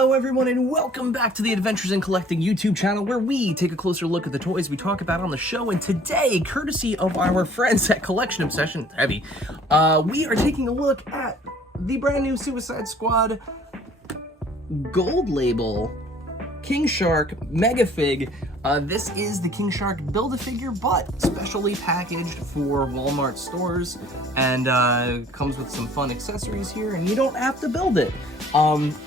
Hello everyone and welcome back to the Adventures in Collecting YouTube channel, where we take a closer look at the toys we talk about on the show. And today, courtesy of our friends at Collection Obsession, heavy, we are taking a look at the brand new Suicide Squad gold label King Shark Megafig. This is the King Shark Build-A-Figure, but specially packaged for Walmart stores, and comes with some fun accessories here, and you don't have to build it.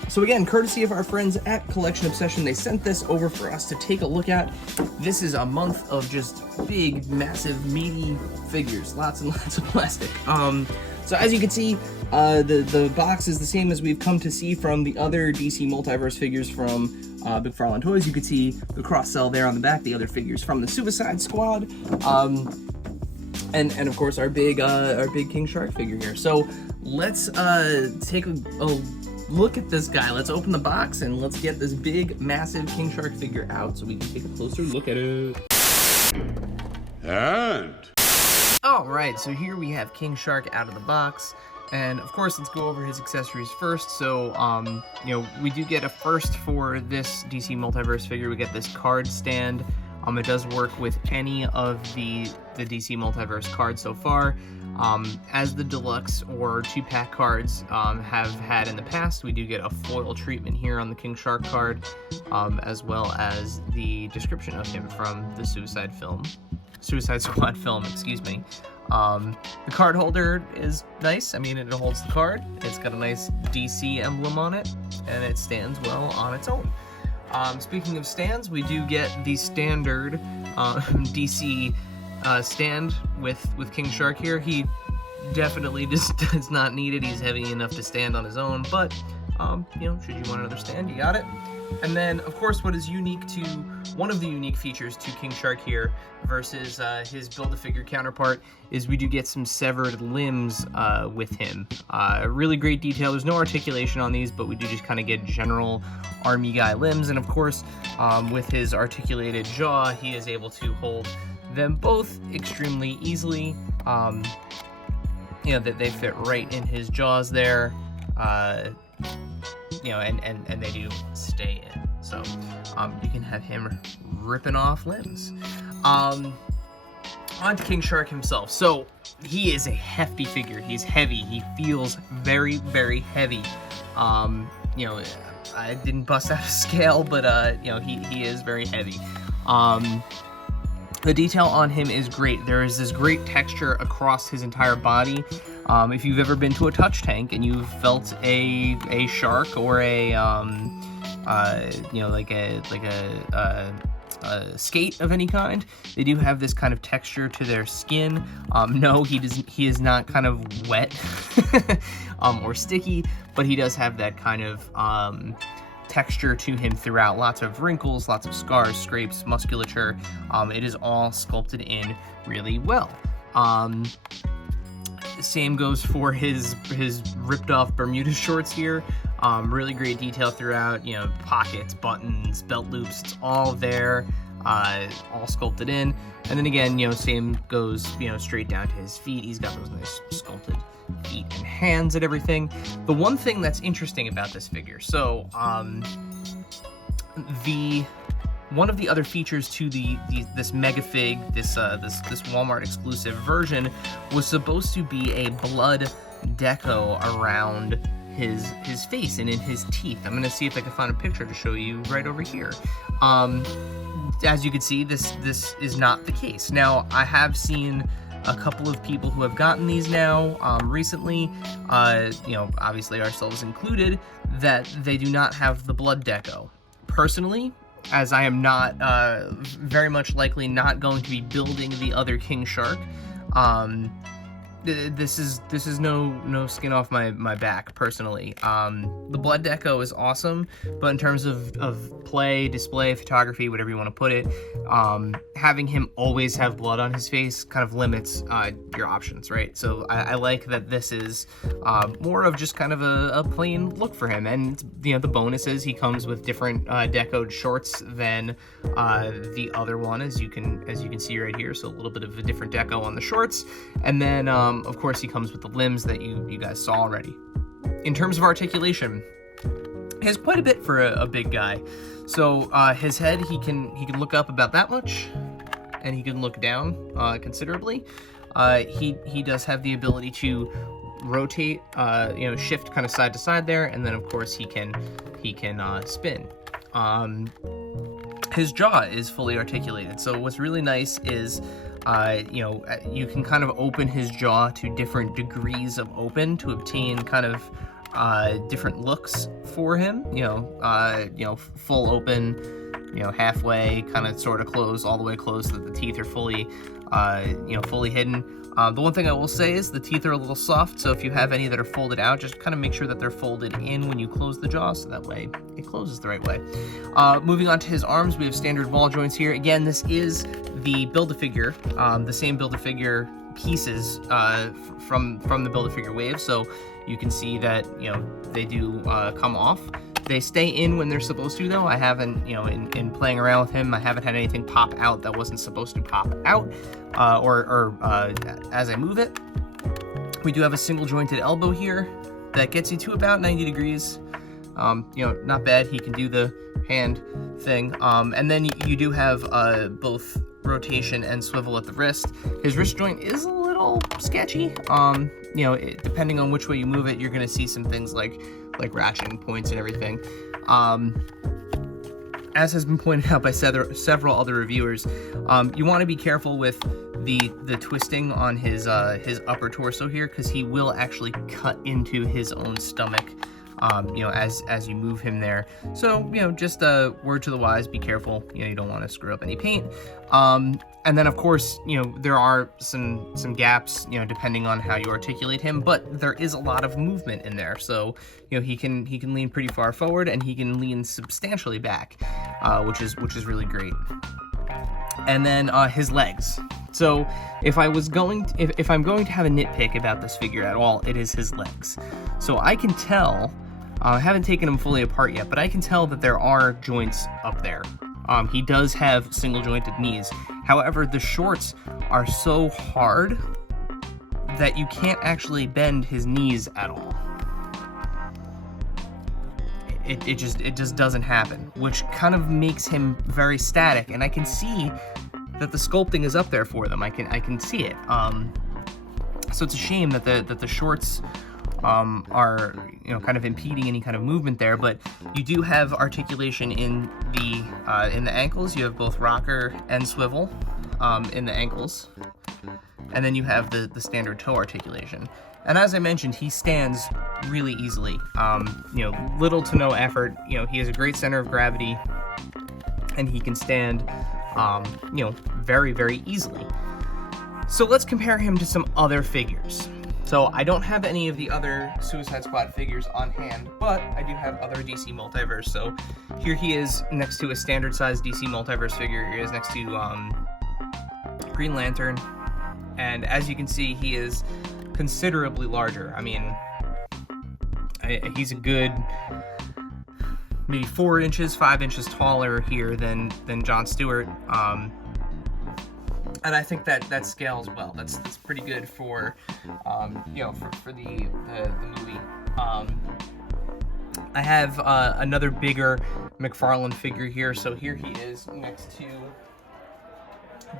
So again, courtesy of our friends at Collection Obsession, they sent this over for us to take a look at. This is a month of just big, massive, meaty figures, lots and lots of plastic. So as you can see, the box is the same as we've come to see from the other DC Multiverse figures from McFarlane Toys. You can see the cross-sell there on the back, the other figures from the Suicide Squad, and of course our big King Shark figure here. So let's take a look at this guy. Let's open the box and let's get this big, massive King Shark figure out so we can take a closer look at it. And all right, so here we have King Shark out of the box. And of course, let's go over his accessories first. So, you know, we do get a first for this DC Multiverse figure. We get this card stand. It does work with any of the DC Multiverse cards so far. As the deluxe or 2-pack cards have had in the past, we do get a foil treatment here on the King Shark card, as well as the description of him from the Suicide Squad film, excuse me. The card holder is nice. I mean, it holds the card. It's got a nice DC emblem on it, and it stands well on its own. Speaking of stands, we do get the standard DC stand with King Shark here. He definitely just does not need it. He's heavy enough to stand on his own, but you know, should you want another stand, you got it. And then, of course, what is unique to one of the unique features to King Shark here versus his Build-A-Figure counterpart is we do get some severed limbs with him. Really great detail. There's no articulation on these, but we do just kind of get general army guy limbs. And of course, with his articulated jaw, he is able to hold them both extremely easily. You know, that they fit right in his jaws there. You know, and they do stay in. So, you can have him ripping off limbs. On to King Shark himself. So, he is a hefty figure. He's heavy. He feels very, very heavy. You know, I didn't bust out a scale, but, you know, he is very heavy. The detail on him is great. There is this great texture across his entire body. If you've ever been to a touch tank and you've felt a shark or a you know, like a skate of any kind, they do have this kind of texture to their skin. No, he is not kind of wet or sticky, but he does have that kind of texture to him throughout. Lots of wrinkles, lots of scars, scrapes, musculature. It is all sculpted in really well. Same goes for his ripped off Bermuda shorts here. Really great detail throughout, you know, pockets, buttons, belt loops, it's all there, all sculpted in. And then again, you know, same goes, you know, straight down to his feet. He's got those nice sculpted feet and hands and everything. The one thing that's interesting about this figure, so one of the other features to this Megafig, this Walmart exclusive version, was supposed to be a blood deco around his face and in his teeth. I'm gonna see if I can find a picture to show you right over here. As you can see, this is not the case. Now, I have seen a couple of people who have gotten these now recently, you know, obviously ourselves included, that they do not have the blood deco. Personally, as I am not very much likely not going to be building the other King Shark, this is no skin off my back personally. The blood deco is awesome, but in terms of play, display, photography, whatever you want to put it, having him always have blood on his face kind of limits your options, right? So I like that this is more of just kind of a plain look for him. And you know, the bonus is he comes with different decoed shorts than the other one, as you can see right here. So a little bit of a different deco on the shorts, and then of course he comes with the limbs that you guys saw already. In terms of articulation, has quite a bit for a big guy. So his head, he can look up about that much, and he can look down considerably. He does have the ability to rotate, you know, shift kind of side to side there, and then of course he can spin. His jaw is fully articulated. So what's really nice is, you know, you can kind of open his jaw to different degrees of open to obtain kind of different looks for him. You know, full open, you know, halfway, kind of sort of closed, all the way closed, so that the teeth are fully, you know, fully hidden. The one thing I will say is the teeth are a little soft, so if you have any that are folded out, just kind of make sure that they're folded in when you close the jaw, so that way it closes the right way. Moving on to his arms, we have standard ball joints here. Again, this is the Build-A-Figure, the same Build-A-Figure pieces from the Build-A-Figure wave, so you can see that, you know, they do come off. They stay in when they're supposed to, though. I haven't, you know, in playing around with him, I haven't had anything pop out that wasn't supposed to pop out, or as I move it. We do have a single jointed elbow here that gets you to about 90 degrees. You know, not bad. He can do the hand thing. And then you do have both rotation and swivel at the wrist. His wrist joint is a little sketchy. You know, depending on which way you move it, you're gonna see some things like ratcheting points and everything. As has been pointed out by several other reviewers, you want to be careful with the twisting on his upper torso here, because he will actually cut into his own stomach, you know, as you move him there. So, you know, just a word to the wise, be careful. You know, you don't want to screw up any paint. And then of course, you know, there are some gaps, you know, depending on how you articulate him, but there is a lot of movement in there. So, you know, he can lean pretty far forward, and he can lean substantially back, which is really great. And then his legs. So if I'm going to have a nitpick about this figure at all, it is his legs. So I can tell, I haven't taken him fully apart yet, but I can tell that there are joints up there. He does have single jointed knees. However, the shorts are so hard that you can't actually bend his knees at all. It just doesn't happen, which kind of makes him very static, and I can see that the sculpting is up there for them. I can see it. So it's a shame that the shorts are, you know, kind of impeding any kind of movement there, but you do have articulation in the ankles. You have both rocker and swivel in the ankles, and then you have the standard toe articulation. And as I mentioned, he stands really easily. You know, little to no effort. You know, he has a great center of gravity, and he can stand, you know, very, very easily. So let's compare him to some other figures. So I don't have any of the other Suicide Squad figures on hand, but I do have other DC Multiverse. So here he is next to a standard size DC Multiverse figure. Here he is next to Green Lantern. And as you can see, he is considerably larger. I mean, he's a good maybe 4 inches, 5 inches taller here than John Stewart. And I think that scales well. That's pretty good for, you know, for the movie. I have another bigger McFarlane figure here. So here he is next to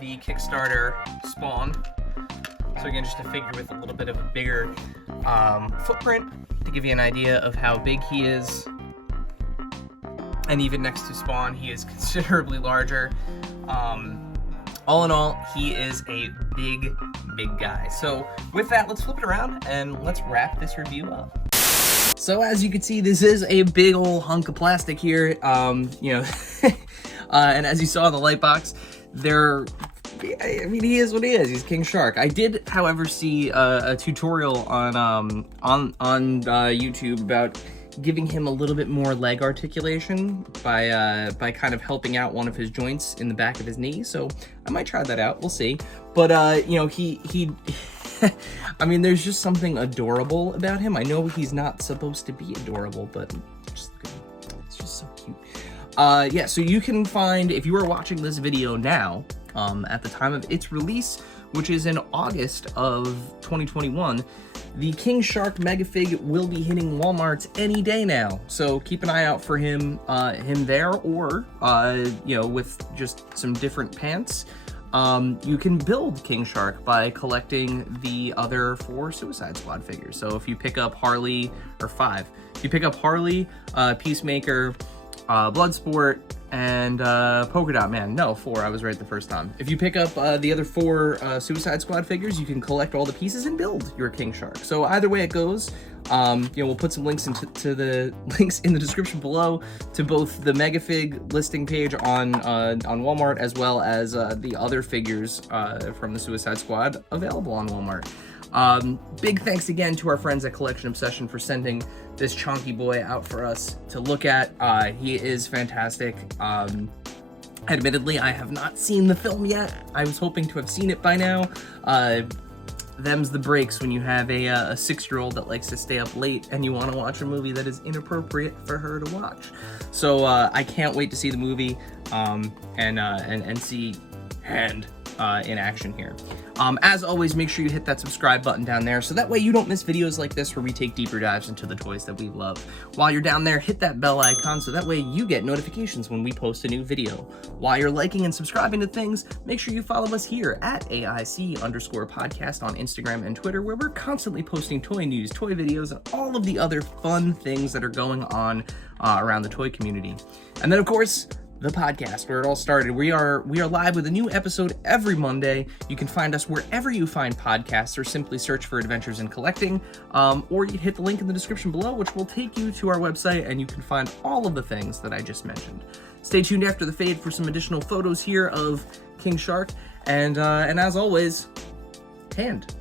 the Kickstarter Spawn. So again, just a figure with a little bit of a bigger footprint to give you an idea of how big he is. And even next to Spawn, he is considerably larger. All in all, he is a big guy. So with that, let's flip it around and let's wrap this review up. So as you can see, this is a big old hunk of plastic here. You know, and as you saw in the light box, I mean, he is what he is. He's King Shark. I did, however, see a tutorial on YouTube about giving him a little bit more leg articulation by kind of helping out one of his joints in the back of his knee. So I might try that out. We'll see. But you know, he I mean, there's just something adorable about him. I know he's not supposed to be adorable, but just look at him. It's just so cute. Yeah, so you can find, if you are watching this video now, at the time of its release, which is in August of 2021. The King Shark Megafig will be hitting Walmarts any day now, so keep an eye out for him there, or with just some different pants. You can build King Shark by collecting the other 4 Suicide Squad figures. So if you pick up Harley, or 5, if you pick up Harley, Peacemaker, Bloodsport, and Polka Dot Man. No, 4, I was right the first time. If you pick up the other 4 Suicide Squad figures, you can collect all the pieces and build your King Shark. So either way it goes, we'll put some links into the links in the description below to both the Megafig listing page on Walmart, as well as the other figures from the Suicide Squad available on Walmart. Big thanks again to our friends at Collection Obsession for sending this chunky boy out for us to look at. He is fantastic. Admittedly, I have not seen the film yet. I was hoping to have seen it by now. Them's the breaks when you have a 6-year-old that likes to stay up late and you want to watch a movie that is inappropriate for her to watch. So I can't wait to see the movie and see Hand in action here. As always, make sure you hit that subscribe button down there so that way you don't miss videos like this where we take deeper dives into the toys that we love. While you're down there, hit that bell icon so that way you get notifications when we post a new video. While you're liking and subscribing to things, make sure you follow us here at AIC_podcast on Instagram and Twitter, where we're constantly posting toy news, toy videos, and all of the other fun things that are going on around the toy community. And then, of course, the podcast, where it all started. We are live with a new episode every Monday. You can find us wherever you find podcasts, or simply search for Adventures in Collecting, or you hit the link in the description below, which will take you to our website, and you can find all of the things that I just mentioned. Stay tuned after the fade for some additional photos here of King Shark, and as always, Hand.